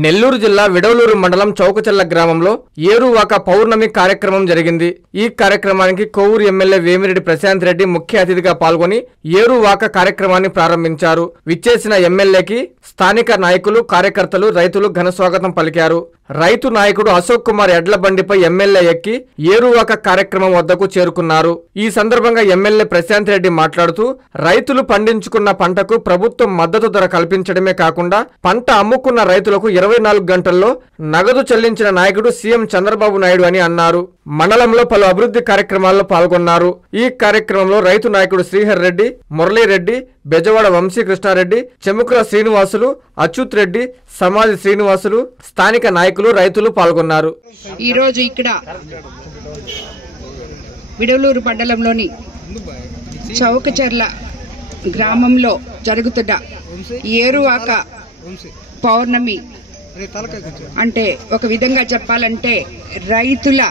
నెల్లూరు జిల్లా విడవలూరు మండలం చౌకచెర్ల గ్రామంలో ఏరువాక పౌర్ణమి కార్యక్రమం జరిగింది. ఈ కార్యక్రమానికి కోవూరు ఎమ్మెల్యే వేమిరెడ్డి ప్రశాంత్ రెడ్డి ముఖ్య అతిథిగా పాల్గొని ఏరువాక కార్యక్రమాన్ని ప్రారంభించారు. విచ్చేసిన ఎమ్మెల్యేకి స్థానిక నాయకులు, కార్యకర్తలు, రైతులు ఘన స్వాగతం పలికారు. రైతు నాయకుడు అశోక్ కుమార్ ఎడ్ల బండిపై ఎమ్మెల్యే ఎక్కి ఏరువాక కార్యక్రమం వద్దకు చేరుకున్నారు. ఈ సందర్భంగా ఎమ్మెల్యే ప్రశాంత్ రెడ్డి మాట్లాడుతూ రైతులు పండించుకున్న పంటకు ప్రభుత్వం మద్దతు ధర కల్పించడమే కాకుండా పంట అమ్ముకున్న రైతులకు 24 గంటల్లో నగదు చెల్లించిన నాయకుడు సీఎం చంద్రబాబు నాయుడు అని అన్నారు. మండలంలో పలు అభివృద్ధి కార్యక్రమాల్లో పాల్గొన్నారు. ఈ కార్యక్రమంలో రైతు నాయకుడు శ్రీహర్ రెడ్డి, మురళీరెడ్డి, బెజవాడ వంశీకృష్ణారెడ్డి, చెముకుల శ్రీనివాసులు, అచ్యుత్ రెడ్డి, సమాజి శ్రీనివాసులు, స్థానిక నాయకులు, రైతులు పాల్గొన్నారు. ఈ రోజు ఇక్కడ విడవలూరు మండలంలోని చౌకచెర్ల గ్రామంలో జరుగుతున్న ఏరువాక పౌర్ణమి అంటే ఒక విధంగా చెప్పాలంటే రైతుల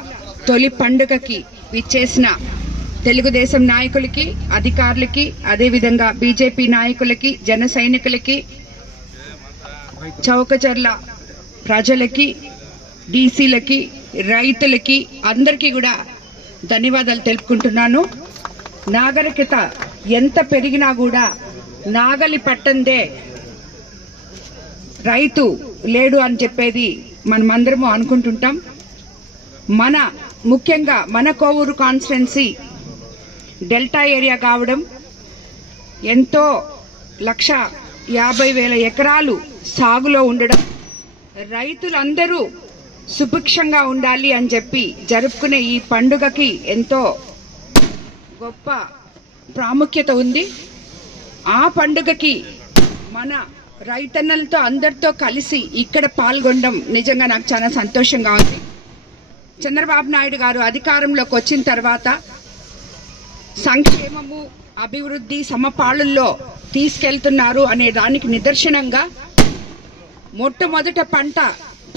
తొలి పండుగకి విచ్చేసిన తెలుగుదేశం నాయకులకి, అధికారులకి, అదేవిధంగా బీజేపీ నాయకులకి, జన సైనికులకి, చౌకచెర్ల ప్రజలకి, డీసీలకి, రైతులకి అందరికీ కూడా ధన్యవాదాలు తెలుపుకుంటున్నాను. నాగరికత ఎంత పెరిగినా కూడా నాగలి పట్టందే రైతు లేడు అని చెప్పేది మనమందరము అనుకుంటుంటాం. ముఖ్యంగా మన కోవూరు కాన్స్టిట్యున్సీ డెల్టా ఏరియా కావడం, ఎంతో 1,50,000 ఎకరాలు సాగులో ఉండడం, రైతులందరూ సుభిక్షంగా ఉండాలి అని చెప్పి జరుపుకునే ఈ పండుగకి ఎంతో గొప్ప ప్రాముఖ్యత ఉంది. ఆ పండుగకి మన రైతన్నలతో అందరితో కలిసి ఇక్కడ పాల్గొనడం నిజంగా నాకు చాలా సంతోషంగా ఉంది. చంద్రబాబు నాయుడు గారు అధికారంలోకి వచ్చిన తర్వాత సంక్షేమము, అభివృద్ధి సమపాళుల్లో తీసుకెళ్తున్నారు అనే దానికి నిదర్శనంగా మొట్టమొదట పంట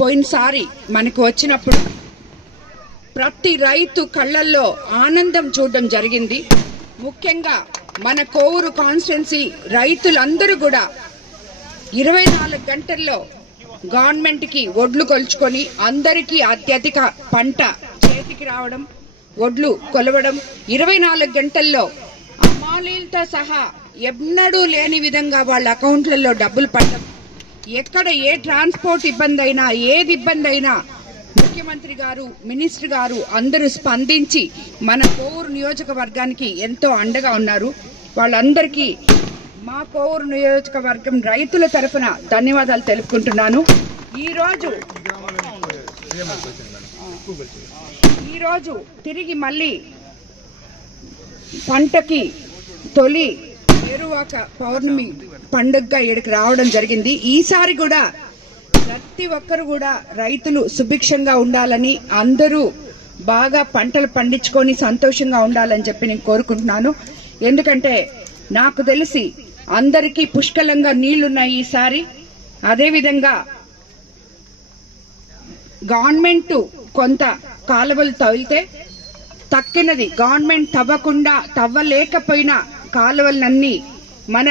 పోయినసారి మనకు వచ్చినప్పుడు ప్రతి రైతు కళ్లల్లో ఆనందం చూడడం జరిగింది. ముఖ్యంగా మన కోవూరు కాన్స్టిట్యున్సీ రైతులందరూ కూడా 24 గంటల్లో గవర్నమెంట్ కి ఒడ్లు కొలుచుకొని అందరికీ అత్యధిక పంట చేతికి రావడం, ఒడ్లు కొలవడం, 24 గంటల్లో అమాలీలతో సహా ఎన్నడూ లేని విధంగా వాళ్ళ అకౌంట్లలో డబ్బులు పడడం, ఎక్కడ ఏ ట్రాన్స్పోర్ట్ ఇబ్బంది అయినా, ఏది ఇబ్బంది అయినా ముఖ్యమంత్రి గారు, మినిస్టర్ గారు అందరూ స్పందించి మన కోవూరు నియోజకవర్గానికి ఎంతో అండగా ఉన్నారు. వాళ్ళందరికీ మా కోవూరు నియోజకవర్గం రైతుల తరఫున ధన్యవాదాలు తెలుపుకుంటున్నాను. ఈరోజు తిరిగి మళ్ళీ పంటకి తొలి ఏరువాక పౌర్ణమి పండుగగా ఇక్కడికి రావడం జరిగింది. ఈసారి కూడా ప్రతి ఒక్కరు కూడా రైతులు సుభిక్షంగా ఉండాలని, అందరూ బాగా పంటలు పండించుకొని సంతోషంగా ఉండాలని చెప్పి నేను కోరుకుంటున్నాను. ఎందుకంటే నాకు తెలిసి అందరికీ పుష్కలంగా నీళ్లున్నాయి ఈసారి. అదేవిధంగా గవర్నమెంట్ కొంత కాలువలు తవ్వితే తక్కినది గవర్నమెంట్ తవ్వలేకపోయిన కాలువలన్నీ మన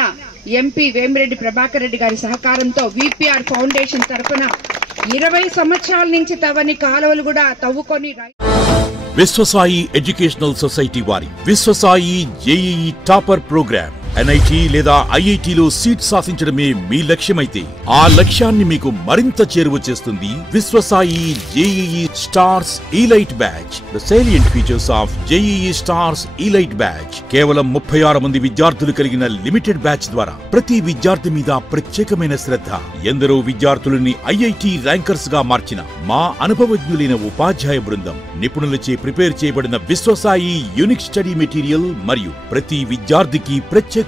ఎంపీ వేమిరెడ్డి ప్రభాకర్ రెడ్డి గారి సహకారంతో విపిఆర్ ఫౌండేషన్ తరఫున 20 సంవత్సరాల నుంచి తవ్వని కాలువలు కూడా తవ్వుకొని విశ్వసాయి ఎడ్యుకేషనల్ సొసైటీ వారి Vishwasai JEE topper program NIT లేదా ఐఐటిలో సీట్ సాధించడమే మీ లక్ష్యమైతే ఆ లక్ష్యాన్ని మీకు మరింత చేరువ చేస్తుంది Viswasai JEE stars elite batch. The salient features of JEE stars elite batch. కేవలం 36 మంది విద్యార్థులు కలిగిన లిమిటెడ్ బ్యాచ్ ద్వారా ప్రతి విద్యార్థి మీద ప్రత్యేకమైన శ్రద్ధ, ఎందరో విద్యార్థులని ఐఐటి ర్యాంకర్స్ గా మార్చిన మా అనుభవజ్ఞులైన ఉపాధ్యాయ బృందం, నిపుణులచే ప్రిపేర్ చేయబడిన విశ్వసాయి యూనిక్ స్టడీ మెటీరియల్ మరియు ప్రతి విద్యార్థికి ప్రత్యేకమైన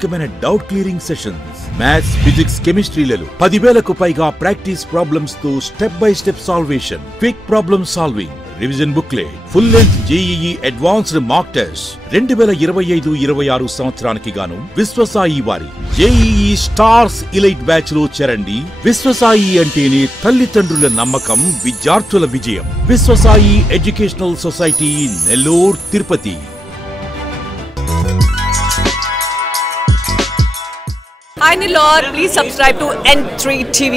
doubt clearing sessions, maths, physics, కెమిస్ట్రీలలో 10,000కు పైగా ప్రాక్టీస్ ప్రాబ్లమ్స్ తో step by step solvation, quick problem solving, revision booklet, full length JEE advanced mock test. 2025-26 సంవత్సరానికి గాను విశ్వసాయి వారి జేఈఈ స్టార్స్ ఇలైట్ బ్యాచ్ లో చేరండి. విశ్వసాయి అంటేనే తల్లిదండ్రుల నమ్మకం, విద్యార్థుల విజయం. Viswasai educational society, Nellore, Tirupati. Hi Nilor, please subscribe to N3 TV.